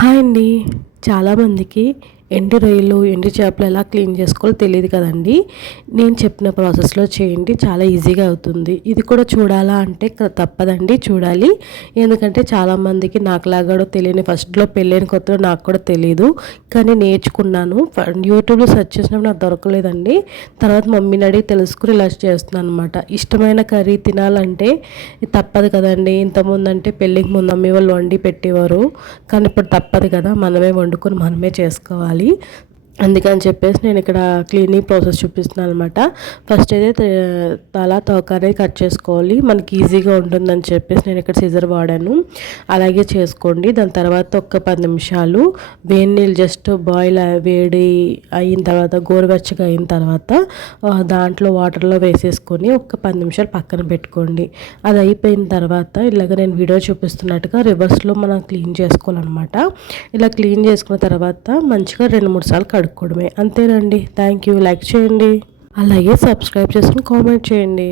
Hi అండి. చాలామందికి ఎండు రొయ్యలు, ఎండు చేపలు ఎలా క్లీన్ చేసుకోవాలో తెలియదు కదండి. నేను చెప్పిన ప్రాసెస్లో చేయండి, చాలా ఈజీగా అవుతుంది. ఇది కూడా చూడాలా అంటే తప్పదండి, చూడాలి. ఎందుకంటే చాలామందికి నాకులాగా కూడా తెలియని, ఫస్ట్లో పెళ్ళైన కొత్తలో నాకు కూడా తెలియదు, కానీ నేర్చుకున్నాను. యూట్యూబ్లో సెర్చ్ చేసినప్పుడు నాకు దొరకలేదండి. తర్వాత మమ్మీని అడిగి తెలుసుకుని ఇలా చేస్తున్నాను అనమాట. ఇష్టమైన కర్రీ తినాలంటే తప్పదు కదండి. ఇంతకుముందు అంటే పెళ్ళికి ముందు మమ్మీ వాళ్ళు వండి పెట్టేవారు, కానీ ఇప్పుడు తప్పదు కదా, మనమే వండుకొని మనమే చేసుకోవాలి. అందుకని చెప్పేసి నేను ఇక్కడ క్లీనింగ్ ప్రాసెస్ చూపిస్తున్నాను అనమాట. ఫస్ట్ అయితే తల తోక అనేది కట్ చేసుకోవాలి, మనకి ఈజీగా ఉంటుందని చెప్పేసి నేను ఇక్కడ సిజర్ వాడాను. అలాగే చేసుకోండి. దాని తర్వాత ఒక 10 నిమిషాలు వేడి నీళ్ళు జస్ట్ బాయిల్ వేడి అయిన తర్వాత, గోరువెచ్చగా అయిన తర్వాత దాంట్లో వాటర్లో వేసేసుకొని ఒక 10 నిమిషాలు పక్కన పెట్టుకోండి. అది అయిపోయిన తర్వాత ఇలాగ నేను వీడియో చూపిస్తున్నట్టుగా రివర్స్లో మనం క్లీన్ చేసుకోవాలన్నమాట. ఇలా క్లీన్ చేసుకున్న తర్వాత మంచిగా 2-3 సార్లు కడుక్కోవడమే, అంతేనండి. Thank you. లైక్ చేయండి, అలాగే సబ్స్క్రైబ్ చేసుకుని కామెంట్ చేయండి.